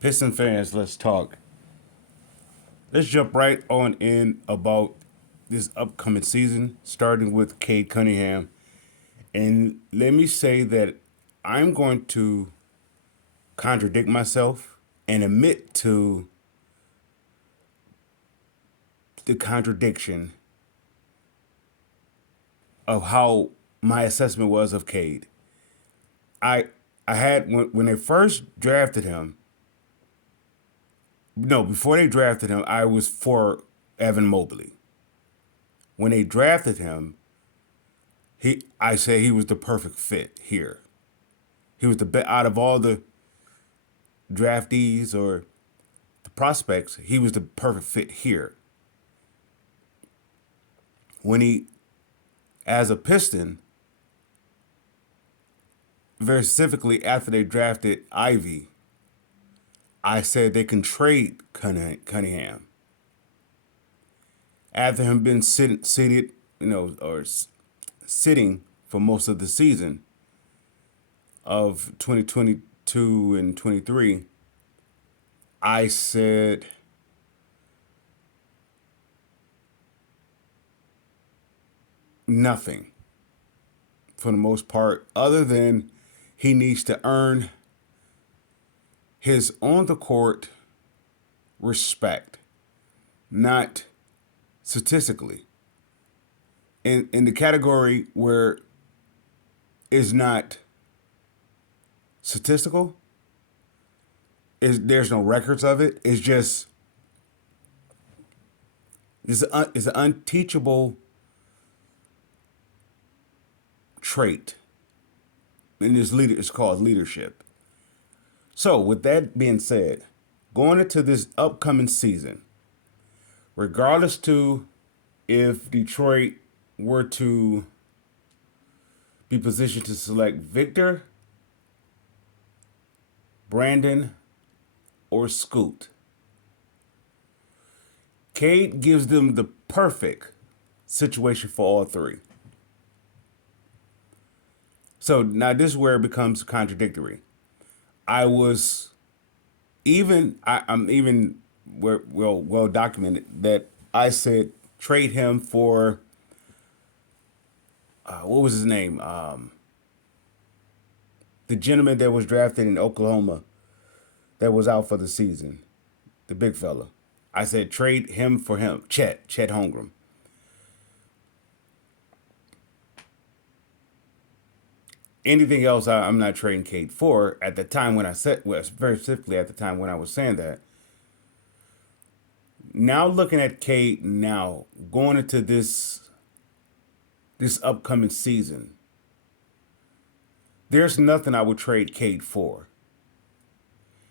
Piston fans, let's talk. Let's jump right on in about this upcoming season, starting with Cade Cunningham. And let me say that I'm going to contradict myself and admit to the contradiction of how my assessment was of Cade. I I had when they first drafted him. No, before they drafted him, I was for Evan Mobley. When they drafted him, I say he was the perfect fit here. He was the best out of all the draftees or the prospects. He was the perfect fit here. When he, as a Piston, very specifically after they drafted Ivy, I said they can trade Cunningham after him being seated, or sitting for most of the season of 2022 and 23. I said nothing for the most part, other than he needs to earn his on the court respect, not statistically. In the category where it's not statistical, is there's no records of it. It's just it's an unteachable trait. And this leader is called leadership. So with that being said, going into this upcoming season, regardless to if Detroit were to be positioned to select Victor, Brandon, or Scoot, Cade gives them the perfect situation for all three. So now this is where it becomes contradictory. I was I'm even well documented that I said trade him for what was his name? The gentleman that was drafted in Oklahoma that was out for the season, the big fella. I said trade him for him, Chet Holmgren. Anything else, I'm not trading Cade for. At the time when I said, well, very specifically at the time when I was saying that. Now looking at Cade now going into this upcoming season, there's nothing I would trade Cade for.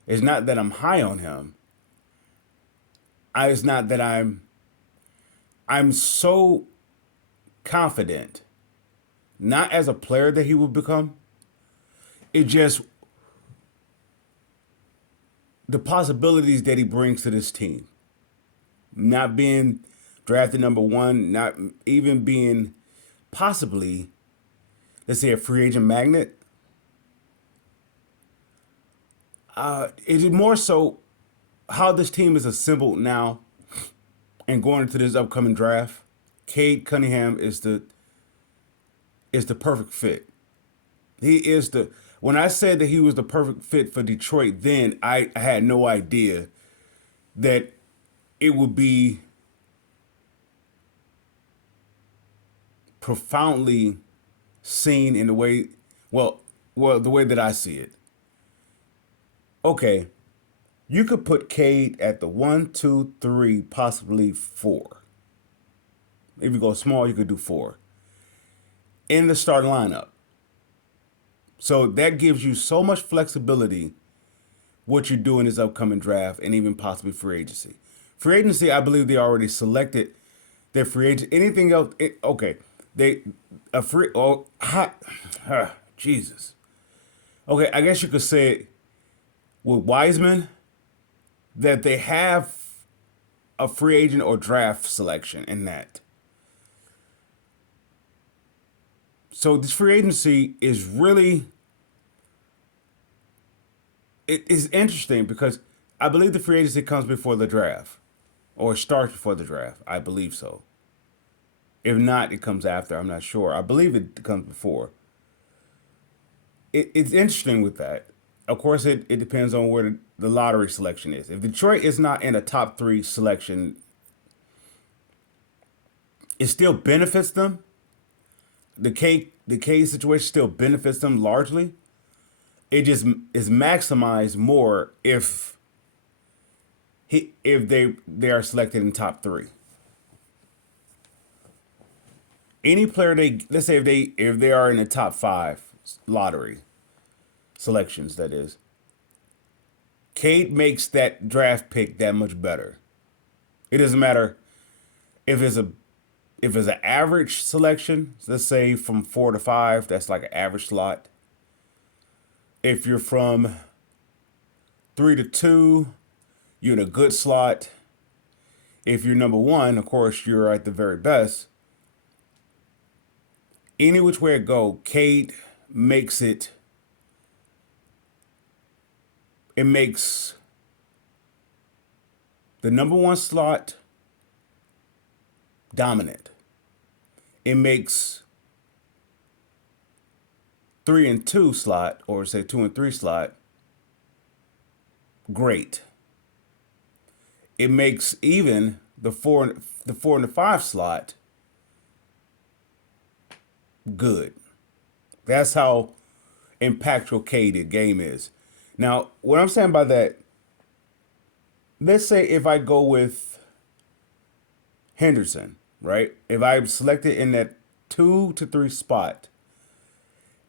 It's not that I'm high on him. It's not that I'm so confident, not as a player that he will become. It just the possibilities that he brings to this team. Not being drafted number one, not even being possibly, let's say, a free agent magnet. It is more so how this team is assembled now and going into this upcoming draft. Cade Cunningham is the perfect fit. He is the when I said that he was the perfect fit for Detroit, then I had no idea that it would be profoundly seen in the way the way that I see it. Okay, you could put Cade at the one, two, three, possibly four. If you go small, you could do four in the starting lineup. So that gives you so much flexibility what you do in this upcoming draft and even possibly free agency. Free agency, I believe they already selected their free agent. Anything else? Okay, they a free. Oh, Jesus. Okay, I guess you could say it with Wiseman that they have a free agent or draft selection in that. So this free agency is really it is interesting because I believe the free agency comes before the draft, or starts before the draft. I believe so. If not, it comes after. I'm not sure. I believe it comes before. It's interesting with that. Of course, it depends on where the lottery selection is. If Detroit is not in a top three selection, it still benefits them. The K situation still benefits them largely. It just is maximized more if they are selected in top three. Any player they, let's say if they are in the top five lottery selections, that is, Cade makes that draft pick that much better. It doesn't matter if it's a if it's an average selection, let's say from 4 to 5, that's like an average slot. If you're from 3 to 2, you're in a good slot. If you're number one, of course, you're at the very best. Any which way it go, Cade makes it. It makes the number one slot dominant. It makes 3 and 2 slot, or say 2 and 3 slot, great. It makes even the 4 and the 5 slot good. That's how impactful Cade game is. Now, what I'm saying by that, let's say if I go with Henderson, right? If I select it in that 2 to 3 spot,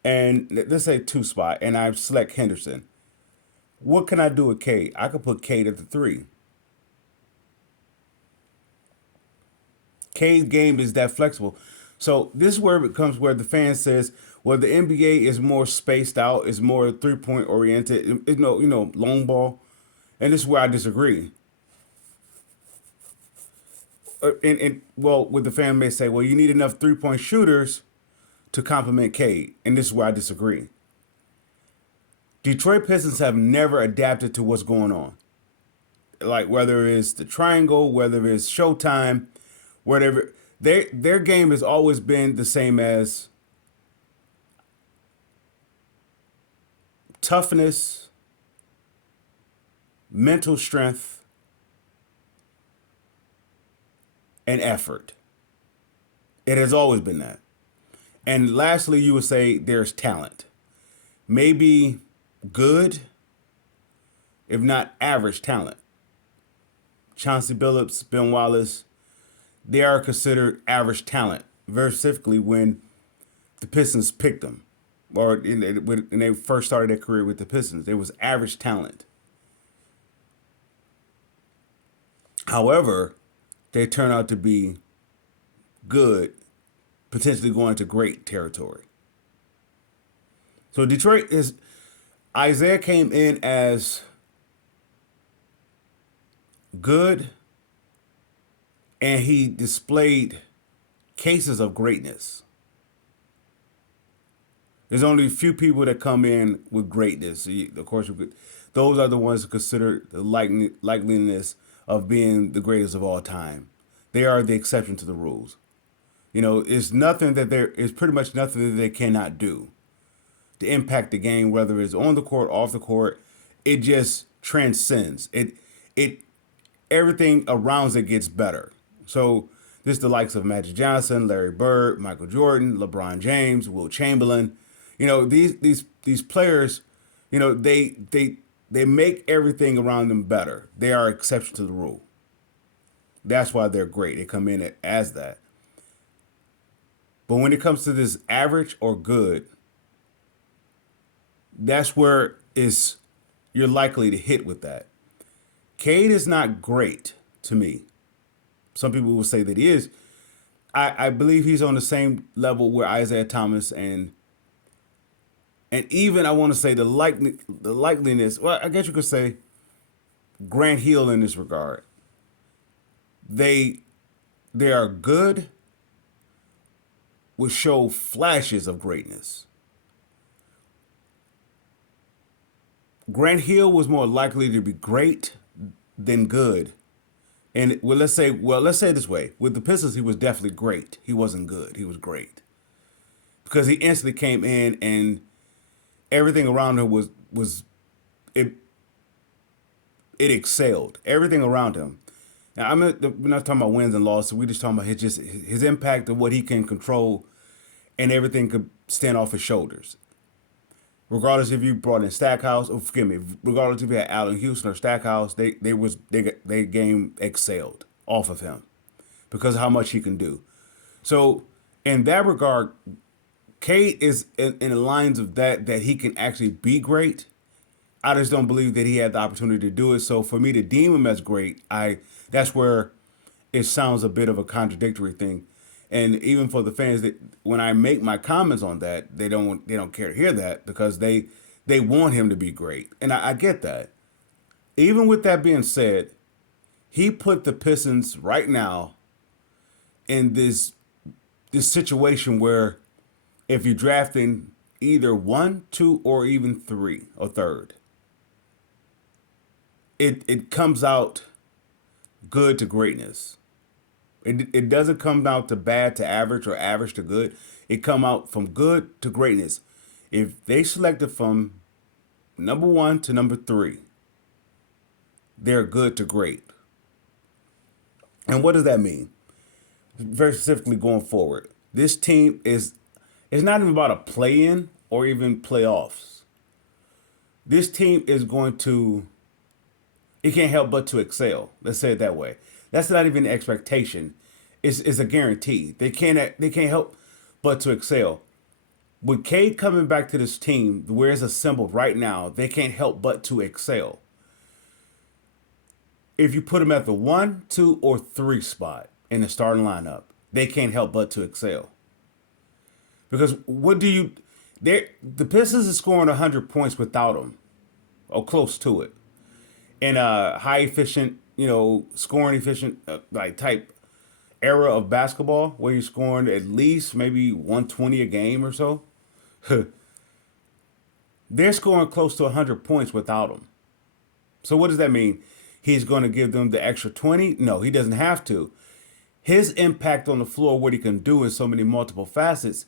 and let's say 2 spot, and I select Henderson, what can I do with Cade? I could put Cade at the 3. Cade's game is that flexible. So this is where it becomes where the fan says, well, the NBA is more spaced out, is more 3 point oriented, long ball, and this is where I disagree. And well, with the fan may say, well, you need enough 3 point shooters to complement Cade, and this is where I disagree. Detroit Pistons have never adapted to what's going on. Like whether it's the triangle, whether it's Showtime, whatever. Their game has always been the same as toughness, mental strength, and effort. It has always been that. And lastly, you would say there's talent. Maybe good, if not average talent. Chauncey Billups, Ben Wallace, they are considered average talent, very specifically when the Pistons picked them, or when they first started their career with the Pistons. It was average talent. However, they turn out to be good, potentially going to great territory. So Detroit is Isaiah came in as good, and he displayed cases of greatness. There's only a few people that come in with greatness. Of course, those are the ones considered the likeliness of being the greatest of all time. They are the exception to the rules. It's nothing that it's pretty much nothing that they cannot do to impact the game, whether it's on the court, off the court. It just transcends it. Everything around it gets better. So this is the likes of Magic Johnson, Larry Bird, Michael Jordan, LeBron James, Will Chamberlain. These players, they make everything around them better. They are exception to the rule. That's why they're great. They come in as that. But when it comes to this average or good, that's where you're likely to hit with that. Cade is not great to me. Some people will say that he is. I believe he's on the same level where Isaiah Thomas and even I want to say the likeliness. Well, I guess you could say Grant Hill in this regard. They are good, will show flashes of greatness. Grant Hill was more likely to be great than good. And let's say it this way: with the Pistons, he was definitely great. He wasn't good. He was great because he instantly came in and everything around him was it it excelled. Everything around him. Now we're not talking about wins and losses. We're just talking about his impact of what he can control, and everything could stand off his shoulders. Regardless if you brought in Stackhouse, or forgive me, regardless if you had Allen Houston or Stackhouse, they game excelled off of him because of how much he can do. So in that regard, Cade is in the lines of that he can actually be great. I just don't believe that he had the opportunity to do it. So for me to deem him as great, I that's where it sounds a bit of a contradictory thing. And even for the fans that when I make my comments on that, they don't care to hear that because they want him to be great. And I get that. Even with that being said, he put the Pistons right now in this situation where if you're drafting either one, two, or even three or third, it comes out good to greatness. It doesn't come out to bad to average or average to good. It come out from good to greatness. If they selected from number one to number three, they're good to great. And what does that mean? Very specifically going forward, this team is it's not even about a play-in or even playoffs. This team is going to it can't help but to excel. Let's say it that way. That's not even an expectation. It's a guarantee. They can't help but to excel. With Cade coming back to this team, where it's assembled right now, they can't help but to excel. If you put them at the one, two, or three spot in the starting lineup, they can't help but to excel. Because what do you? The Pistons is scoring 100 points without them, or close to it, in a high efficient, scoring efficient like type era of basketball where you're scoring at least maybe 120 a game or so. They're scoring close to 100 points without him. So what does that mean? He's going to give them the extra 20? No, he doesn't have to. His impact on the floor, what he can do in so many multiple facets,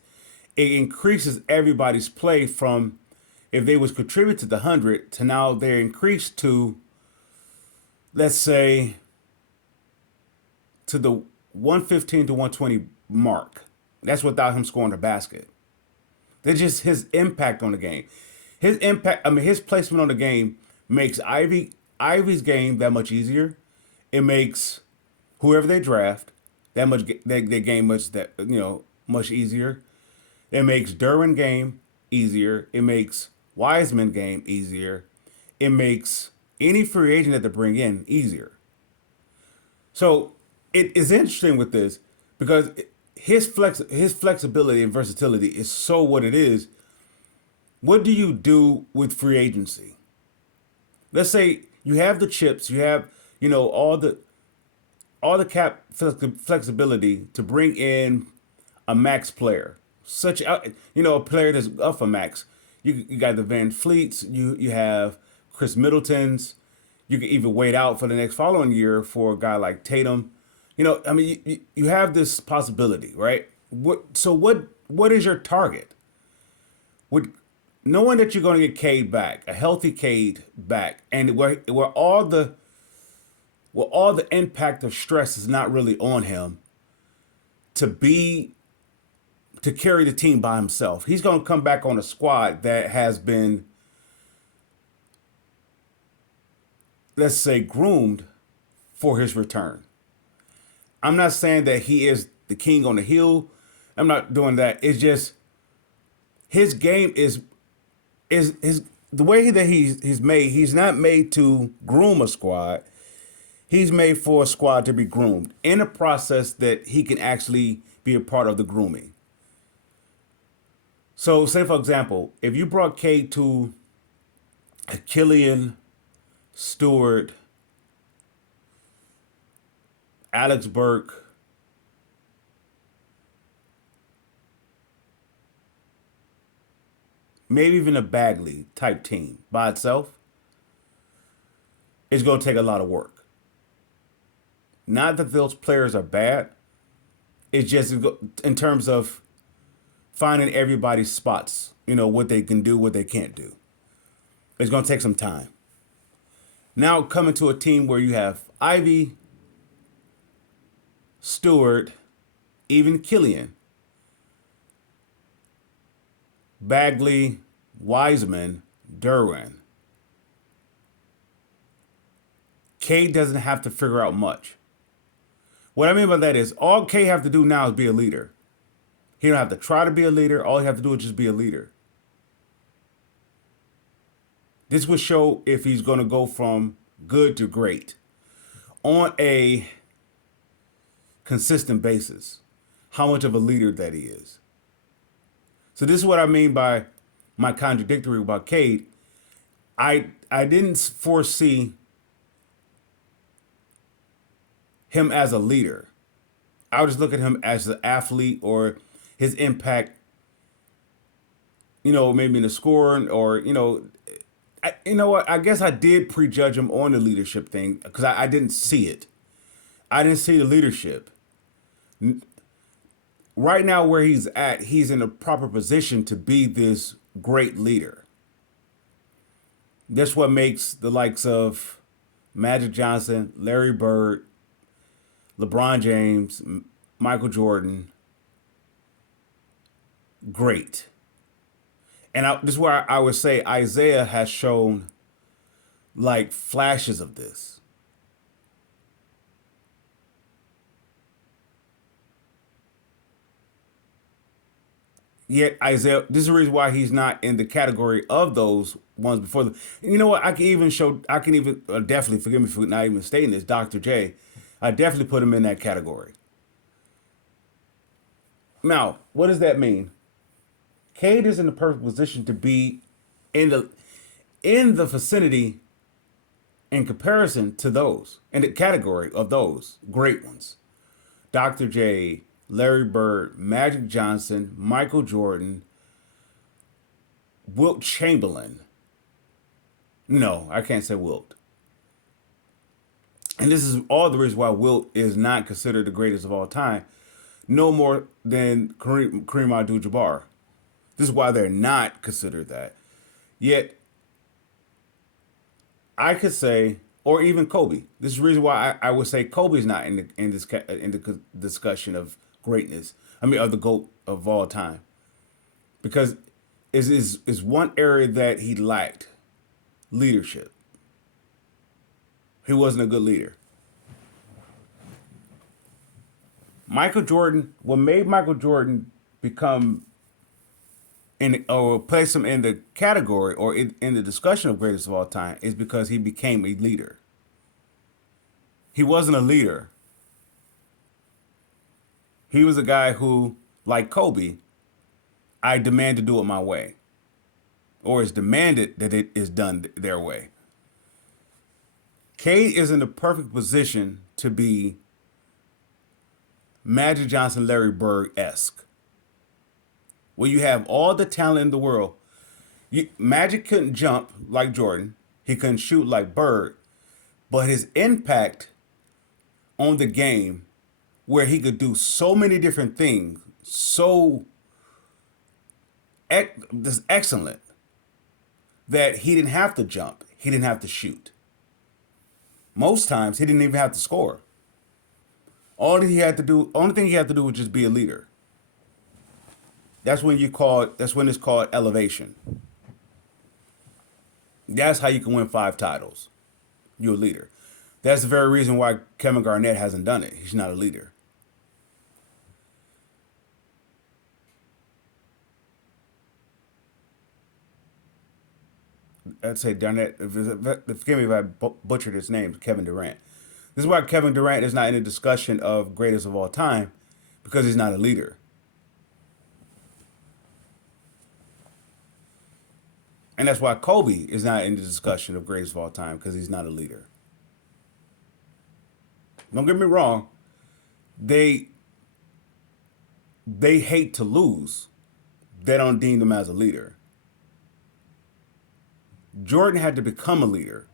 it increases everybody's play from if they was contributed to the 100 to now they're increased to, let's say, to the 115 to 120 mark. That's without him scoring a basket. That's just his impact on the game. His placement on the game makes Ivy's game that much easier. It makes whoever they draft that much their game much easier. It makes Derwin game easier. It makes Wiseman game easier. It makes any free agent that they bring in easier. So it is interesting with this because his flexibility and versatility is so what it is. What do you do with free agency? Let's say you have the chips, you have all the cap flexibility to bring in a max player, a player that's up for max. You got the Van Fleets, you have Chris Middleton's. You can even wait out for the next following year for a guy like Tatum. You have this possibility, right? What is your target? With knowing that you're going to get Cade back, a healthy Cade back, and where all the impact of stress is not really on him to carry the team by himself. He's going to come back on a squad that has been, let's say, groomed for his return. I'm not saying that he is the king on the hill. I'm not doing that. It's just his game is the way that he's made. He's not made to groom a squad. He's made for a squad to be groomed in a process that he can actually be a part of the grooming. So, say for example, if you brought Cade to a Killian Stewart, Alex Burke, maybe even a Bagley type team by itself, it's going to take a lot of work. Not that those players are bad. It's just in terms of finding everybody's spots, what they can do, what they can't do. It's going to take some time. Now coming to a team where you have Ivy, Stewart, even Killian, Bagley, Wiseman, Derwin. Cade doesn't have to figure out much. What I mean by that is all Cade have to do now is be a leader. He don't have to try to be a leader. All he have to do is just be a leader. This would show if he's going to go from good to great on a consistent basis, how much of a leader that he is. So this is what I mean by my contradictory about Cade. I didn't foresee him as a leader. I would just look at him as an athlete or his impact, maybe in the scoring or, you know what? I guess I did prejudge him on the leadership thing because I didn't see it. I didn't see the leadership. Right now, where he's at, he's in a proper position to be this great leader. That's what makes the likes of Magic Johnson, Larry Bird, LeBron James, Michael Jordan great. And this is where I would say Isaiah has shown like flashes of this. Yet Isaiah, this is the reason why he's not in the category of those ones before the. You know what? I can even definitely forgive me for not even stating this. Dr. J, I definitely put him in that category. Now, what does that mean? Cade is in the perfect position to be in the vicinity in comparison to those in the category of those great ones. Dr. J, Larry Bird, Magic Johnson, Michael Jordan, Wilt Chamberlain. No, I can't say Wilt. And this is all the reason why Wilt is not considered the greatest of all time. No more than Kareem Abdul-Jabbar. This is why they're not considered that. Yet, I could say, or even Kobe. This is the reason why I would say Kobe's not in the discussion of greatness. I mean, of the GOAT of all time, because is one area that he lacked leadership. He wasn't a good leader. Michael Jordan, what made Michael Jordan become or place him in the category or in the discussion of greatest of all time is because he became a leader. He wasn't a leader. He was a guy who, like Kobe, I demand to do it my way. Or it's demanded that it is done their way. Cade is in the perfect position to be Magic Johnson, Larry Bird-esque. Where you have all the talent in the world. Magic couldn't jump like Jordan. He couldn't shoot like Bird. But his impact on the game, where he could do so many different things, so excellent, that he didn't have to jump. He didn't have to shoot. Most times, he didn't even have to score. Only thing he had to do was just be a leader. That's when it's called elevation. That's how you can win 5 titles. You're a leader. That's the very reason why Kevin Garnett hasn't done it. He's not a leader. I'd say Garnett. Forgive me if I butchered his name. Kevin Durant. This is why Kevin Durant is not in a discussion of greatest of all time, because he's not a leader. And that's why Kobe is not in the discussion of greatest of all time, because he's not a leader. Don't get me wrong. They hate to lose. They don't deem them as a leader. Jordan had to become a leader.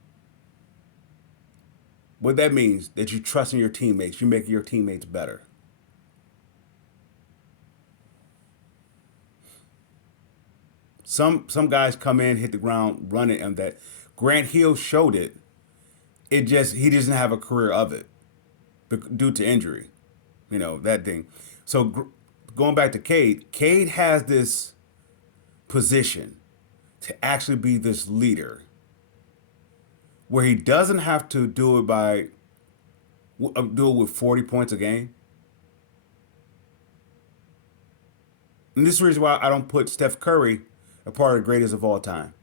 What that means that you trust in your teammates, you make your teammates better. Some guys come in, hit the ground running, and that Grant Hill showed it. It just he doesn't have a career of it due to injury. That thing. So going back to Cade, Cade has this position to actually be this leader where he doesn't have to do it with 40 points a game. And this is the reason why I don't put Steph Curry a part of the greatest of all time,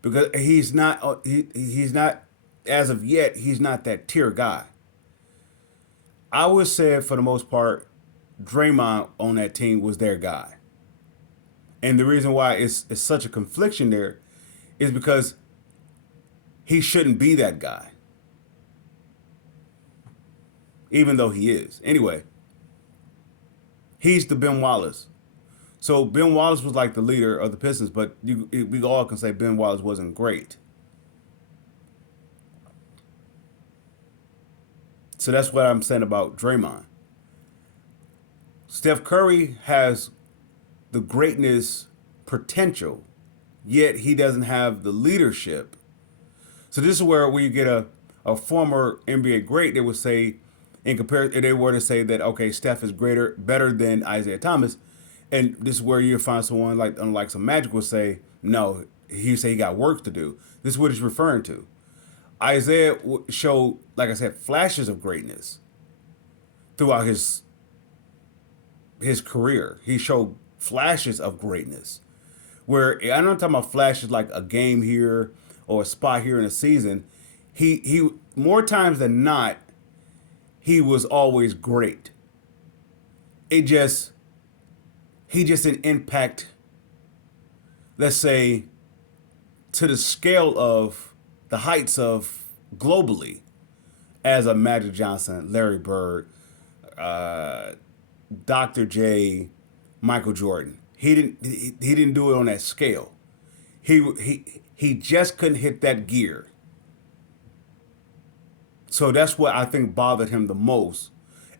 because he's not, as of yet, he's not that tier guy. I would say for the most part, Draymond on that team was their guy. And the reason why it's such a confliction there is because he shouldn't be that guy, even though he is. Anyway, he's the Ben Wallace. So Ben Wallace was like the leader of the Pistons, but we all can say Ben Wallace wasn't great. So that's what I'm saying about Draymond. Steph Curry has the greatness potential, yet he doesn't have the leadership. So this is where you get a former NBA great, they would say, if they were to say that, okay, Steph is better than Isaiah Thomas, and this is where you find someone like some Magic would say, no, he say he got work to do. This is what he's referring to. Isaiah showed, like I said, flashes of greatness throughout his career. He showed flashes of greatness. Where I'm not talking about flashes like a game here or a spot here in a season. He more times than not, he was always great. He just didn't impact, let's say, to the scale of the heights of globally as a Magic Johnson, Larry Bird, Dr. J, Michael Jordan. He didn't do it on that scale. He just couldn't hit that gear. So that's what I think bothered him the most,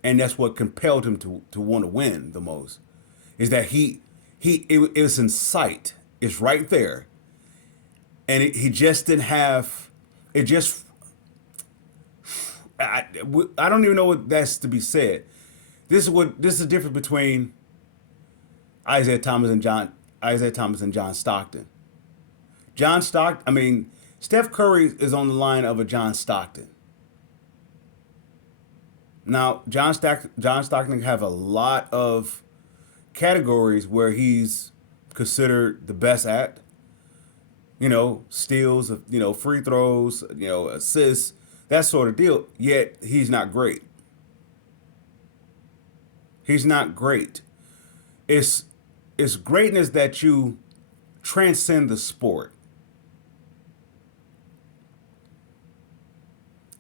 and that's what compelled him to want to win the most, is that it was in sight. It's right there, and he just didn't have it. Just I don't even know what that's to be said. This is the difference between Isaiah Thomas and John Stockton. Steph Curry is on the line of a John Stockton. Now, John Stockton have a lot of categories where he's considered the best at. Steals, free throws, assists, that sort of deal. Yet he's not great. He's not great. It's greatness that you transcend the sport.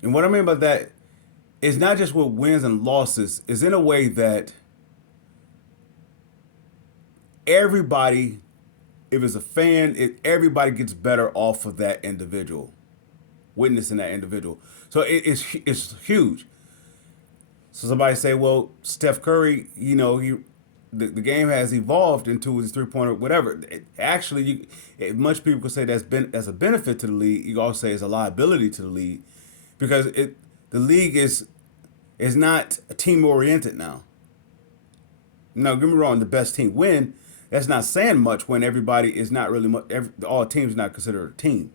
And what I mean by that is not just with wins and losses, is in a way that everybody, if it's a fan, everybody gets better off of that individual, witnessing that individual. So it's huge. So somebody say, well, Steph Curry, the game has evolved into his 3-pointer, whatever. Much people could say that's been as a benefit to the league. You also say it's a liability to the league, because the league is not team oriented now. Now, get me wrong, the best team win. That's not saying much when everybody is not really much. All teams not considered a team.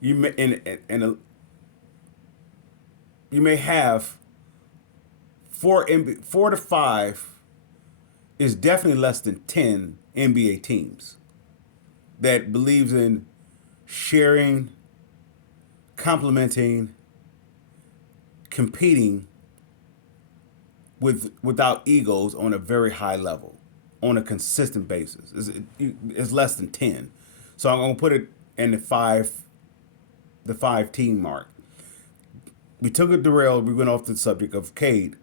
You may have 4 to 5 is definitely less than 10 NBA teams that believes in sharing, complementing, competing without egos on a very high level, on a consistent basis. It's less than 10. So I'm gonna put it in the 5-team mark. We took a derail. We went off the subject of Cade,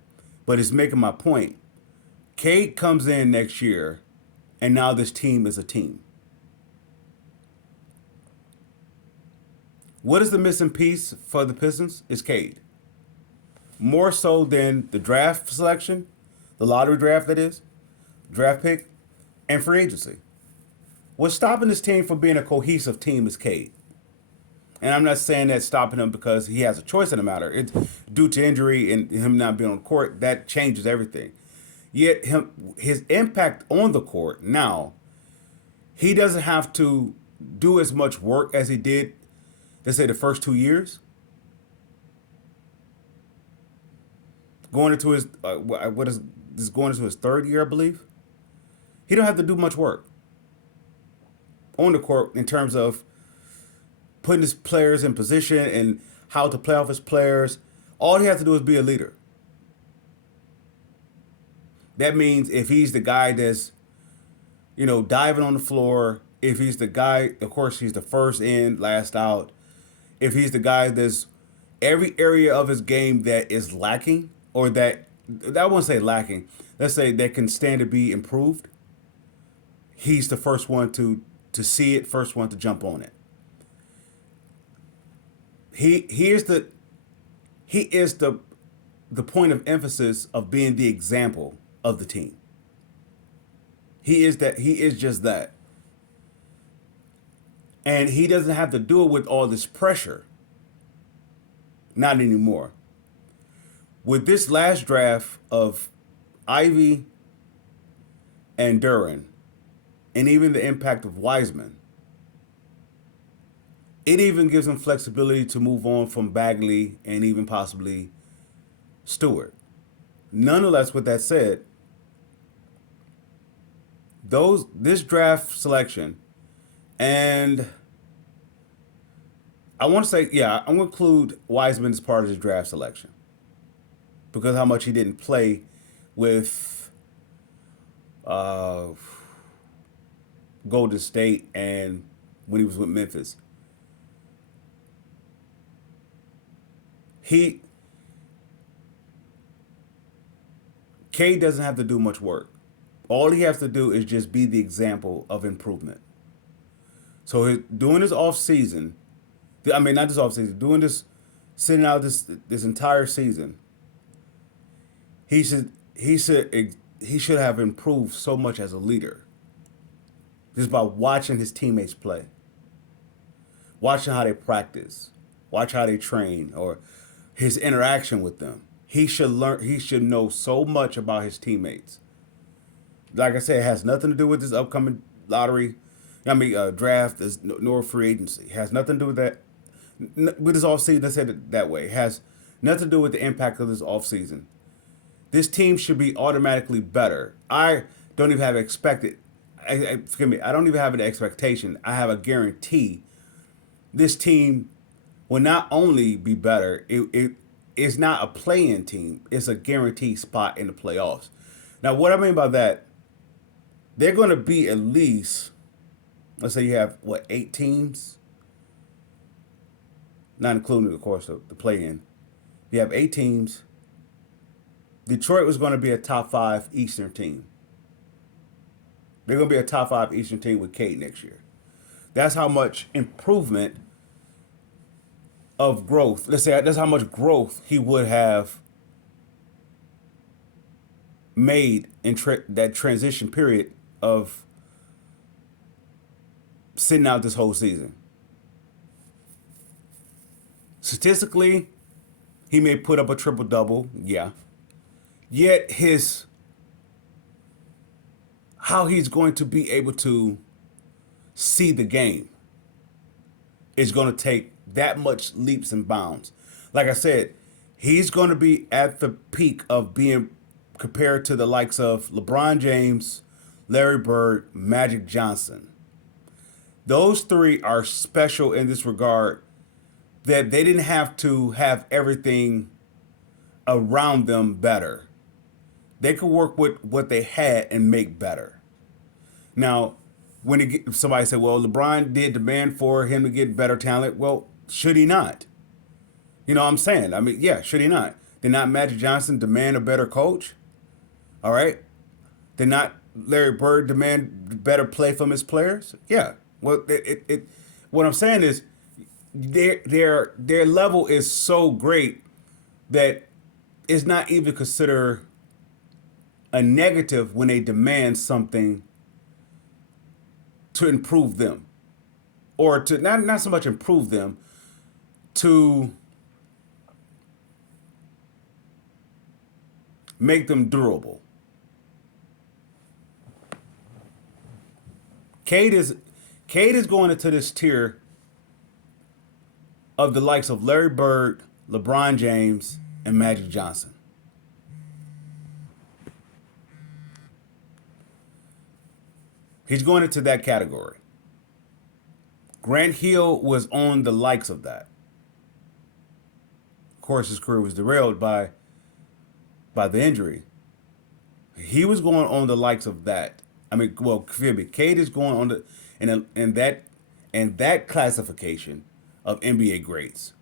but it's making my point. Cade comes in next year, and now this team is a team. What is the missing piece for the Pistons? Is Cade. More so than the draft selection, the lottery draft that is, draft pick, and free agency. What's stopping this team from being a cohesive team is Cade. And I'm not saying that stopping him because he has a choice in the matter. It's due to injury and him not being on the court. That changes everything. Yet his impact on the court now, he doesn't have to do as much work as he did, let's say, the first 2 years. Going into his what is this going into his third year, I believe. He don't have to do much work on the court in terms of putting his players in position and how to play off his players. All he has to do is be a leader. That means if he's the guy that's, diving on the floor, if he's the guy, of course, he's the first in, last out. If he's the guy that's every area of his game that is lacking, or that, I won't say lacking, let's say that can stand to be improved, he's the first one to see it, first one to jump on it. He is the point of emphasis of being the example of the team. He is just that. And he doesn't have to do it with all this pressure. Not anymore. With this last draft of Ivy and Duran, and even the impact of Wiseman, it even gives him flexibility to move on from Bagley and even possibly Stewart. Nonetheless, with that said, this draft selection, and I want to say, yeah, I'm going to include Wiseman as part of his draft selection because how much he didn't play with Golden State and when he was with Memphis. Cade doesn't have to do much work. All he has to do is just be the example of improvement. So doing this off season, I mean not this off season, doing this, sitting out this entire season, he should have improved so much as a leader. Just by watching his teammates play, watching how they practice, watch how they train, or his interaction with them. He should know so much about his teammates. Like I said, it has nothing to do with this upcoming lottery. Draft, nor free agency. It has nothing to do with that. With this offseason, let's say it that way. It has nothing to do with the impact of this offseason. This team should be automatically better. I don't even have expected. Forgive me. I don't even have an expectation. I have a guarantee. This team will not only be better. It's not a play-in team. It's a guaranteed spot in the playoffs. Now, what I mean by that, they're going to be at least, let's say you have, 8 teams? Not including, of course, the play-in. You have 8 teams. Detroit was going to be a top 5 Eastern team. They're going to be a top 5 Eastern team with Cade next year. That's how much improvement of growth. Let's say that's how much growth he would have made in that transition period of sitting out this whole season. Statistically, he may put up a triple-double, yeah. Yet how he's going to be able to see the game is going to take that much leaps and bounds. Like I said, he's going to be at the peak of being compared to the likes of LeBron James, Larry Bird, Magic Johnson. Those 3 are special in this regard that they didn't have to have everything around them better. They could work with what they had and make better. Now, when somebody said, well, LeBron did demand for him to get better talent. Well, should he not? You know what I'm saying? I mean, yeah, should he not? Did not Magic Johnson demand a better coach? All right. Did not Larry Bird demand better play from his players? Yeah. Well, what I'm saying is their level is so great that it's not even considered a negative when they demand something to improve them, or to not so much improve them, to make them durable. Cade is Cade is going into this tier of the likes of Larry Bird, LeBron James, and Magic Johnson. He's going into that category. Grant Hill was on the likes of that. Of course, his career was derailed by the injury. He was going on the likes of that. I mean, well, forgive me. Cade is going on the in that classification of NBA greats.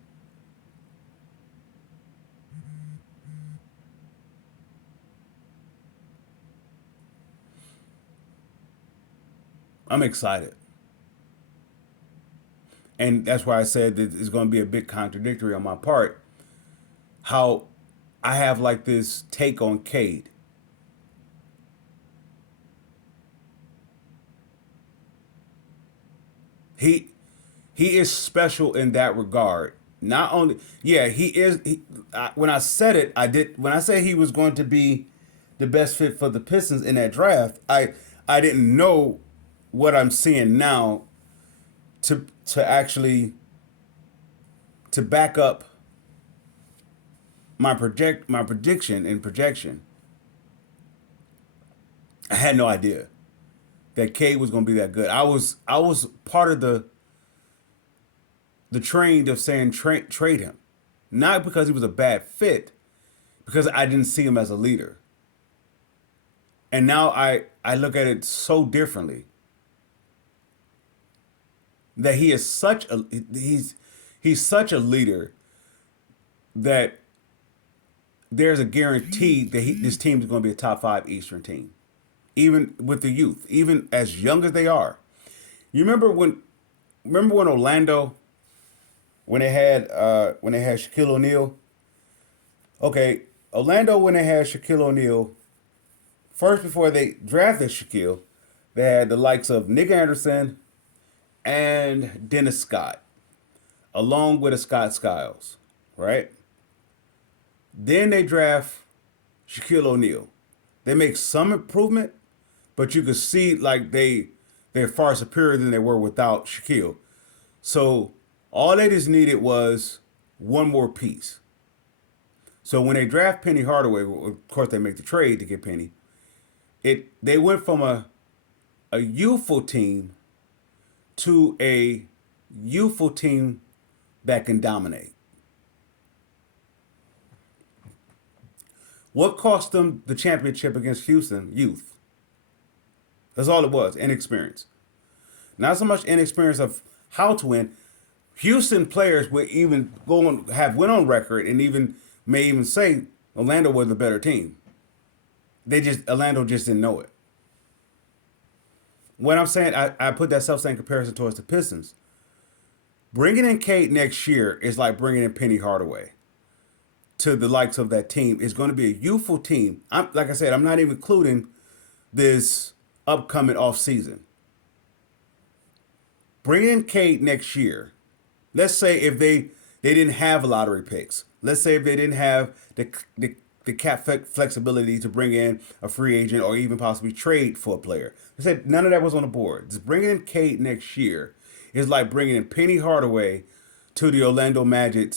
I'm excited, and that's why I said that it's going to be a bit contradictory on my part. How I have like this take on Cade. He he is special in that regard. Not only, yeah, he is. When I said it, I did. When I said he was going to be the best fit for the Pistons in that draft, I didn't know what I'm seeing now to actually to back up my prediction and projection. I had no idea that Cade was going to be that good. I was part of the train of saying trade him, not because he was a bad fit, because I didn't see him as a leader. And now I look at it so differently, that he is such a he's such a leader that there's a guarantee that this team is going to be a top five Eastern team, even with the youth, even as young as they are. You remember when Orlando, when they had Shaquille O'Neal. Okay, Orlando, when they had Shaquille O'Neal, first before they drafted Shaquille, they had the likes of Nick Anderson and Dennis Scott, along with a Scott Skiles, right? Then they draft Shaquille O'Neal. They make some improvement, but you can see like they're far superior than they were without Shaquille. So all they just needed was one more piece. So when they draft Penny Hardaway, well, of course they make the trade to get Penny. They went from a youthful team to a youthful team that can dominate. What cost them the championship against Houston? Youth. That's all it was. Inexperience. Not so much inexperience of how to win. Houston players would even go on have went on record and even may even say Orlando was the better team. Orlando just didn't know it. When I'm saying I put that self same comparison towards the Pistons. Bringing in Cade next year is like bringing in Penny Hardaway to the likes of that team. It's going to be a youthful team. Like I said, I'm not even including this upcoming off season. Bringing in Cade next year. Let's say if they didn't have lottery picks. Let's say if they didn't have the cap flexibility to bring in a free agent or even possibly trade for a player. I said none of that was on the board. Just bringing in Cade next year is like bringing in Penny Hardaway to the Orlando Magic,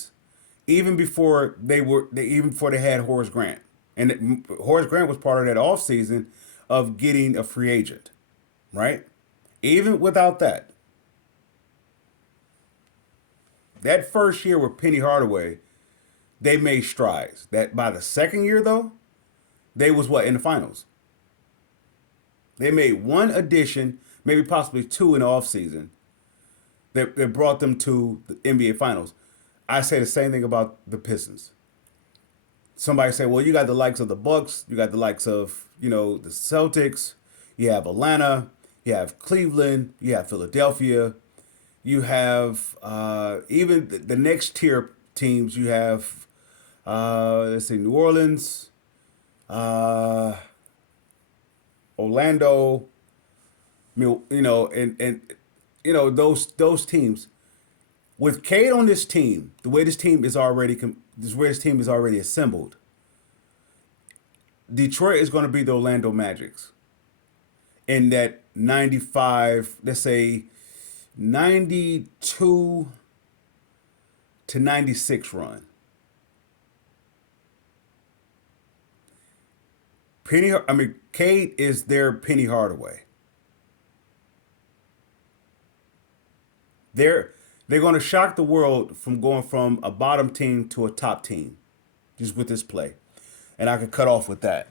even before they had Horace Grant, and Horace Grant was part of that offseason of getting a free agent, right? Even without that first year with Penny Hardaway, they made strides. That by the second year though, they was what in the finals. They made one addition, maybe possibly two in the offseason that brought them to the NBA finals. I say the same thing about the Pistons. Somebody say, well, you got the likes of the Bucks, you got the likes of, the Celtics, you have Atlanta, you have Cleveland, you have Philadelphia, You have even the next tier teams. You have let's see, New Orleans, uh, Orlando. And those teams with Cade on this team, the way this team is already assembled. Detroit is going to be the Orlando Magics in that 95, let's say 92 to 96 run. Cade is their Penny Hardaway. They're they're going to shock the world from going from a bottom team to a top team just with this play. And I could cut off with that.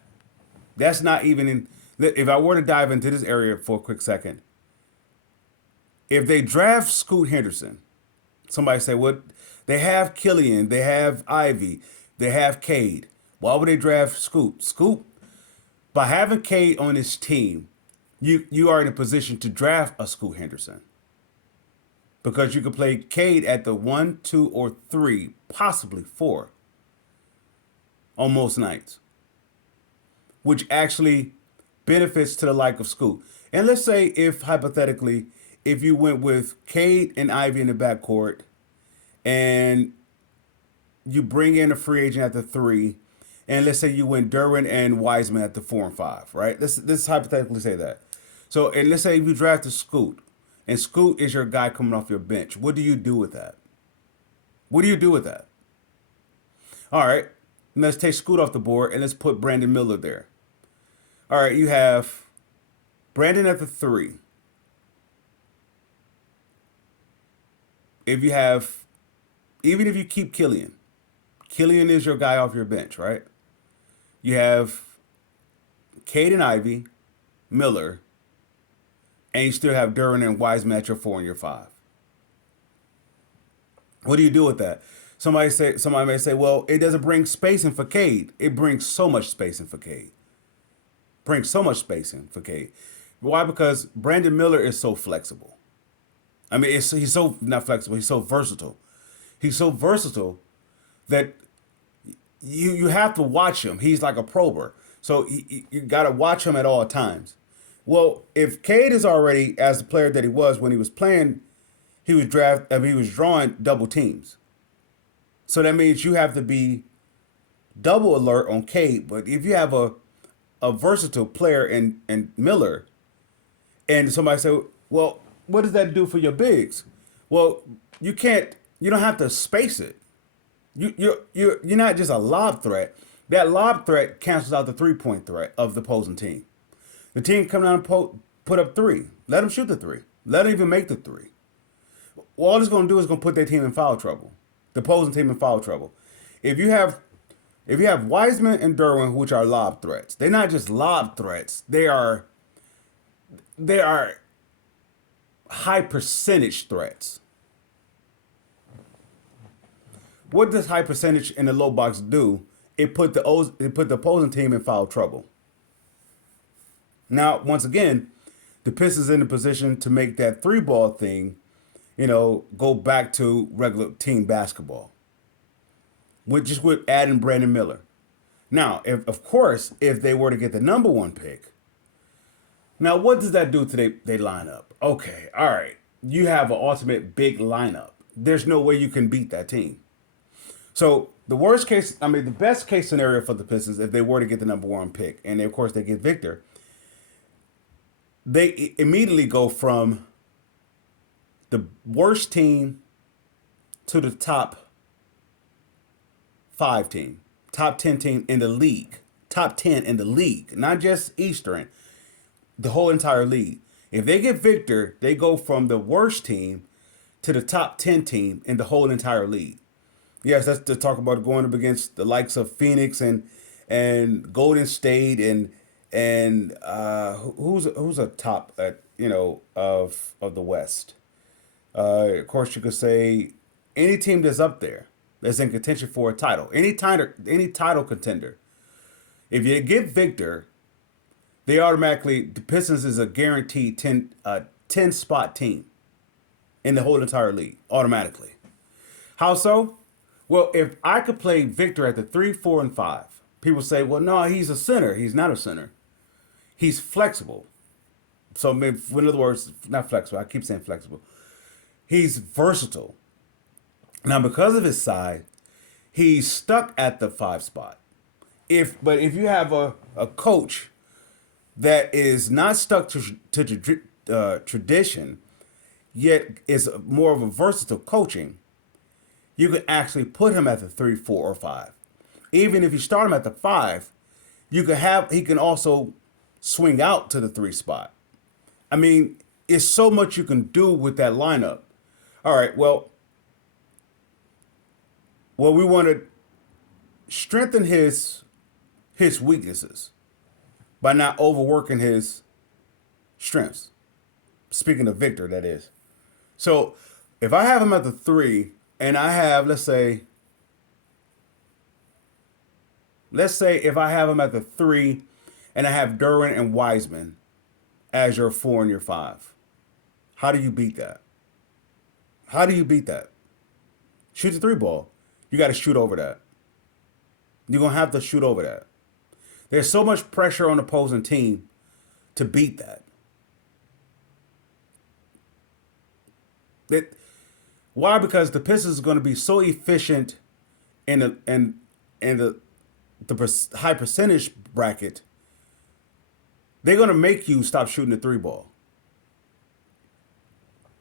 That's not even in. If I were to dive into this area for a quick second, if they draft Scoot Henderson, somebody say, "What? They have Killian, they have Ivy, they have Cade. Why would they draft Scoot? Scoot, by having Cade on his team, you are in a position to draft a Scoot Henderson because you could play Cade at the 1, 2, or 3, possibly 4 on most nights, which actually benefits to the like of Scoot. And let's say if hypothetically, if you went with Cade and Ivy in the backcourt, and you bring in a free agent at the 3, and let's say you went Derwin and Wiseman at the 4 and 5, right? Let's hypothetically say that. So, and let's say you draft a Scoot, and Scoot is your guy coming off your bench. What do you do with that? What do you do with that? All right, let's take Scoot off the board and let's put Brandon Miller there. All right, you have Brandon at the 3. If you have, even if you keep Killian, Killian is your guy off your bench, right? You have Cade and Ivy, Miller, and you still have Duran and Wiseman at your 4 and your 5. What do you do with that? Somebody may say, well, it doesn't bring spacing for Cade. It brings so much spacing for Cade. Brings so much spacing for Cade. Why? Because Brandon Miller is so flexible. I mean, he's so not flexible. He's so versatile. He's so versatile that you have to watch him. He's like a prober, so you got to watch him at all times. Well, if Cade is already as the player that he was when he was playing, he was he was drawing double teams. So that means you have to be double alert on Cade. But if you have a versatile player in Miller, and somebody say, well, what does that do for your bigs? Well, you don't have to space it. You're not just a lob threat. That lob threat cancels out the 3-point threat of the opposing team. The team come down and put up 3. Let them shoot the 3. Let them even make the 3. Well, all it's going to do is going to put their team in foul trouble. The opposing team in foul trouble. If you have Wiseman and Derwin, which are lob threats, they're not just lob threats. They are high percentage threats. What does high percentage in the low box do? It put the opposing team in foul trouble. Now, once again, the Pistons in a position to make that 3-ball thing, go back to regular team basketball. With adding Brandon Miller. Now, if they were to get the number 1 pick, now what does that do to their lineup? Okay, all right. You have an ultimate big lineup. There's no way you can beat that team. So the best case scenario for the Pistons, if they were to get the number 1 pick, and of course they get Victor, they immediately go from the worst team to the top 5 team, top 10 team in the league, top 10 in the league, not just Eastern, the whole entire league. If they get Victor, they go from the worst team to the top 10 team in the whole entire league. Yes, that's to talk about going up against the likes of Phoenix and Golden State and who's a top of the West. Of course, you could say any team that's up there that's in contention for a title, any title contender. If you get Victor, the Pistons is a guaranteed 10 spot team. in the whole entire league automatically. How so? Well, if I could play Victor at the 3, 4, and 5, people say, well, no, he's a center. He's not a center. He's flexible. So, in other words, not flexible. I keep saying flexible. He's versatile. Now, because of his size, he's stuck at the 5 spot. If you have a coach that is not stuck to tradition, yet is more of a versatile coaching, you can actually put him at the 3, 4, or 5. Even if you start him at the 5, he can also swing out to the 3 spot. I mean, it's so much you can do with that lineup. All right, we want to strengthen his weaknesses by not overworking his strengths. Speaking of Victor, that is. So if I have him at the 3 and I have, let's say if I have him at the 3 and I have Duren and Wiseman as your 4 and your 5, how do you beat that? How do you beat that? Shoot the 3 ball. You got to shoot over that. You're going to have to shoot over that. There's so much pressure on the opposing team to beat that. Why? Because the Pistons are going to be so efficient in the high percentage bracket. They're going to make you stop shooting the 3 ball.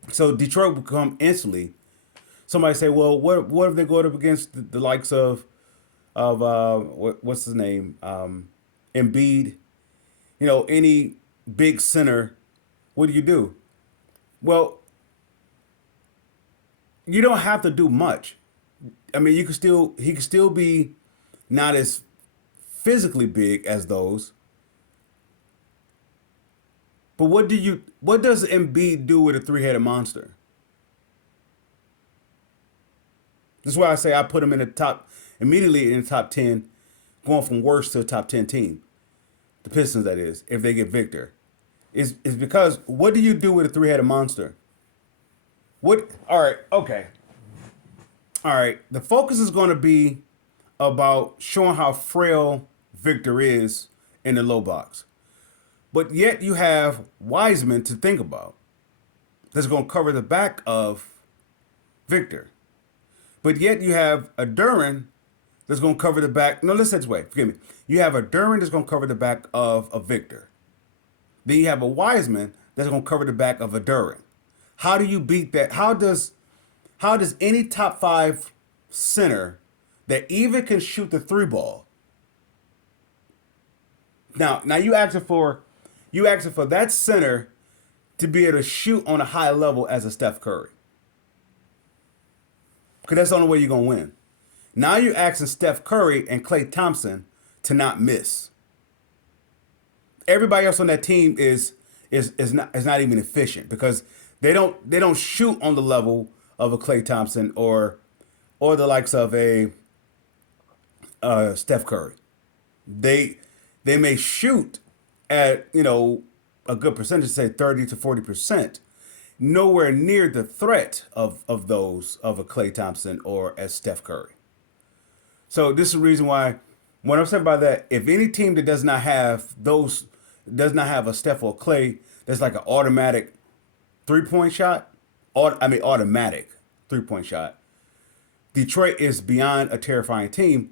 So Detroit will come instantly. Somebody say, well, what if they go up against the likes of what's his name, Embiid, any big center? What do? Well, you don't have to do much. I mean, he could still be not as physically big as those. But what does Embiid do with a 3-headed monster? This is why I say I put him immediately in the top 10, going from worst to a top 10 team. The Pistons, that is, if they get Victor. Is because what do you do with a 3-headed monster? All right, okay. All right, the focus is going to be about showing how frail Victor is in the low box. But yet you have Wiseman to think about. That's going to cover the back of Victor. But yet you have a Duren that's going to cover the back. No, let's say this way. Forgive me. You have a Duren that's going to cover the back of a Victor. Then you have a Wiseman that's going to cover the back of a Duren. How do you beat that? How does any top 5 center that even can shoot the 3 ball? Now you asking for that center to be able to shoot on a high level as a Steph Curry. Because that's the only way you're going to win. Now you're asking Steph Curry and Klay Thompson to not miss. Everybody else on that team is not even efficient because they don't shoot on the level of a Klay Thompson or the likes of a Steph Curry. They may shoot at a good percentage, say 30 to 40%, nowhere near the threat of those of a Klay Thompson or a Steph Curry. So this is the reason why, when I'm saying by that, if any team that does not have a Steph or Klay, that's like an automatic 3-point shot, automatic 3-point shot, Detroit is beyond a terrifying team.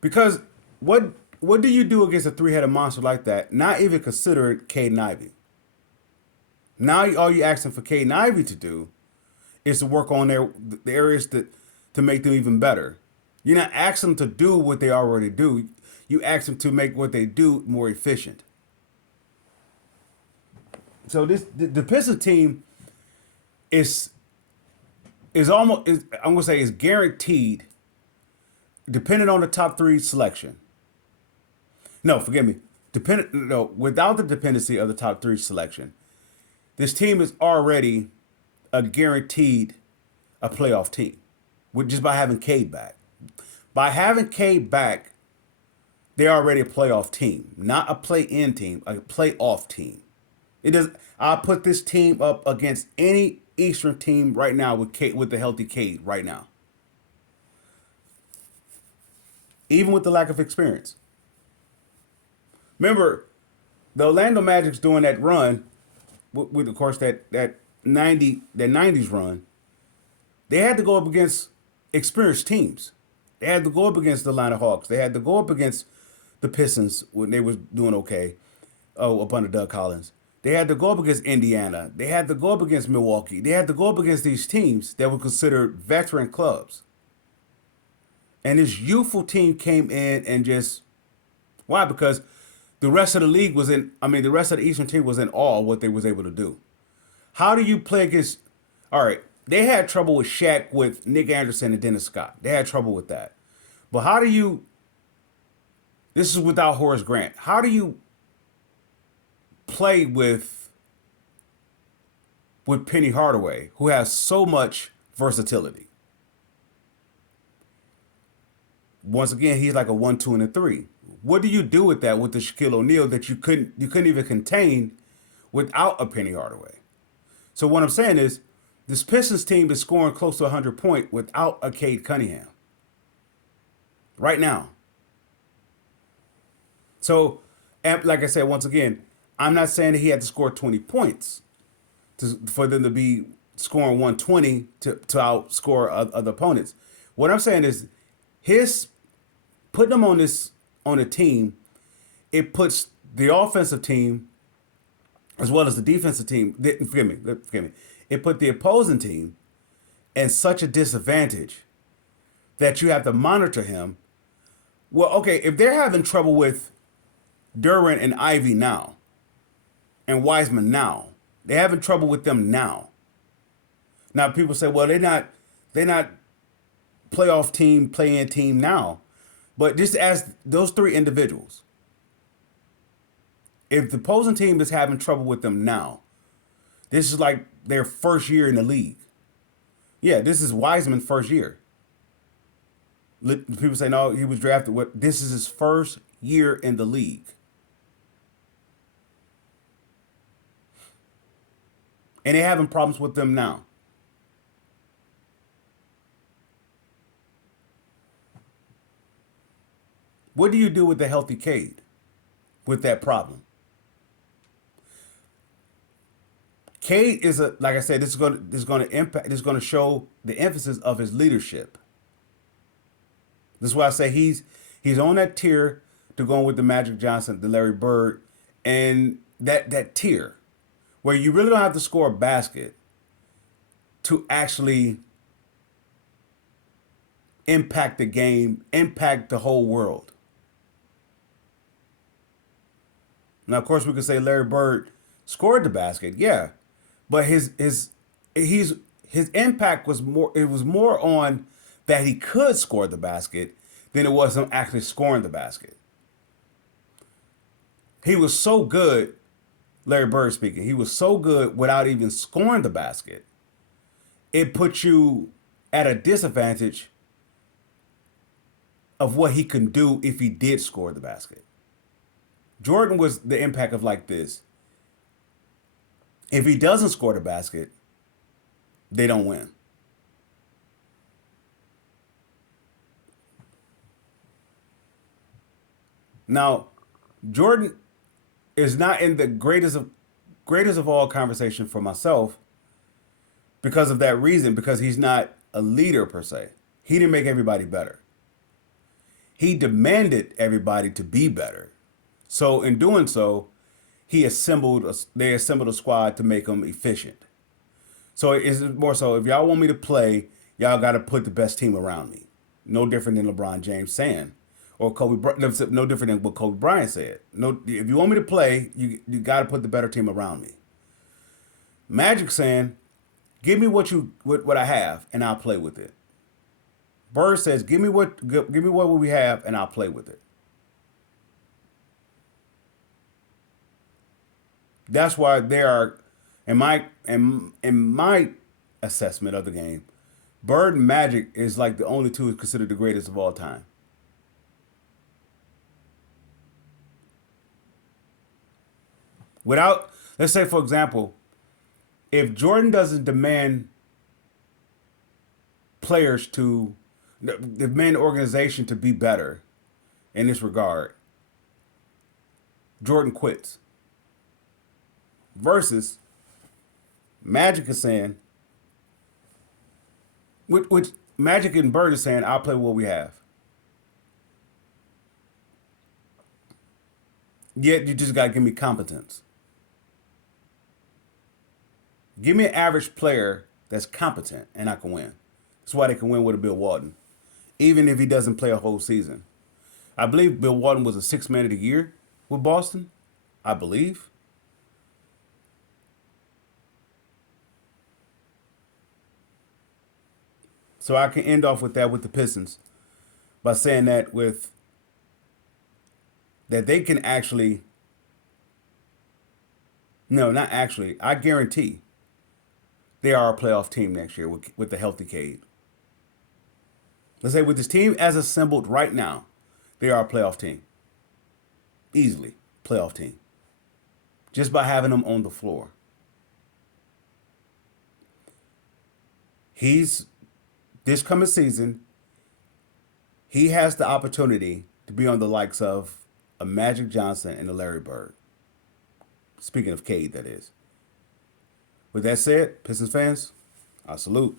Because what do you do against a 3-headed monster like that? Not even consider Caden Ivey. Now all you're asking for Caden Ivey to do is to work on the areas to make them even better. You're not asking them to do what they already do. You ask them to make what they do more efficient. So the Pistons team is almost, I'm gonna say, is guaranteed, depending on the top 3 selection. No, forgive me. Without the dependency of the top 3 selection, this team is already a guaranteed a playoff team, just by having Cade back. By having Cade back, they're already a playoff team, not a play-in team, a playoff team. It does. I put this team up against any Eastern team right now with with the healthy Cade right now, even with the lack of experience. Remember, the Orlando Magic's doing that run with of course that 90s run. They had to go up against experienced teams. They had to go up against the Atlanta Hawks. They had to go up against the Pistons when they was doing okay. Oh, up under Doug Collins. They had to go up against Indiana. They had to go up against Milwaukee. They had to go up against these teams that were considered veteran clubs. And this youthful team came in and just why? Because the rest of the league was in. I mean, the rest of the Eastern team was in awe of what they was able to do. How do you play against? All right, they had trouble with Shaq, with Nick Anderson and Dennis Scott. They had trouble with that. But how do you? This is without Horace Grant. How do you play with Penny Hardaway, who has so much versatility? Once again, he's like a 1, 2, and a 3. What do you do with that with the Shaquille O'Neal that you couldn't even contain without a Penny Hardaway? So what I'm saying is, this Pistons team is scoring close to 100 points without a Cade Cunningham right now. So, and like I said, once again, I'm not saying that he had to score 20 points for them to be scoring 120 to outscore other opponents. What I'm saying is, his putting him on a team, it puts the offensive team as well as the defensive team. Forgive me. It put the opposing team in such a disadvantage that you have to monitor him. Well, okay, if they're having trouble with Duran and Ivy now, and Wiseman now, they're having trouble with them now. Now people say, well, they're not playoff team, play-in team now. But just ask those three individuals. If the opposing team is having trouble with them now, this is like their first year in the league. Yeah, this is Wiseman's first year. People say, no, he was drafted. This is his first year in the league. And they're having problems with them now. What do you do with the healthy Cade with that problem? Cade is like I said, this is going to impact. This is going to show the emphasis of his leadership. This is why I say he's on that tier to going with the Magic Johnson, the Larry Bird, and that tier where you really don't have to score a basket to actually impact the game, impact the whole world. Now, of course, we could say Larry Bird scored the basket, yeah, but his impact was more. It was more on that he could score the basket than it was him actually scoring the basket. He was so good, Larry Bird speaking. He was so good without even scoring the basket. It put you at a disadvantage of what he can do if he did score the basket. Jordan was the impact of like this. If he doesn't score the basket, they don't win. Now, Jordan is not in the greatest of all conversation for myself because of that reason, because he's not a leader per se. He didn't make everybody better. He demanded everybody to be better. So in doing so, they assembled a squad to make them efficient. So it's more so, if y'all want me to play, y'all got to put the best team around me. No different than LeBron James saying, or no different than what Kobe Bryant said. No, if you want me to play, you got to put the better team around me. Magic saying, give me what I have, and I'll play with it. Bird says, give me what we have, and I'll play with it. That's why there are, in my assessment of the game, Bird and Magic is like the only two considered the greatest of all time. Without, let's say for example, If Jordan doesn't players to demand the organization to be better in this regard, Jordan quits. Versus Magic is saying, which Magic and Bird is saying, I'll play what we have. Yet you just got to give me competence. Give me an average player that's competent, and I can win. That's why they can win with a Bill Walton, even if he doesn't play a whole season. I believe Bill Walton was a sixth man of the year with Boston. I believe. So I can end off with that with the Pistons by saying that they can actually, no, not actually. I guarantee they are a playoff team next year with the healthy Cade. Let's say with this team as assembled right now, they are a playoff team. Easily playoff team. Just by having them on the floor. He's this coming season, he has the opportunity to be on the likes of a Magic Johnson and a Larry Bird. Speaking of Cade, that is. With that said, Pistons fans, I salute.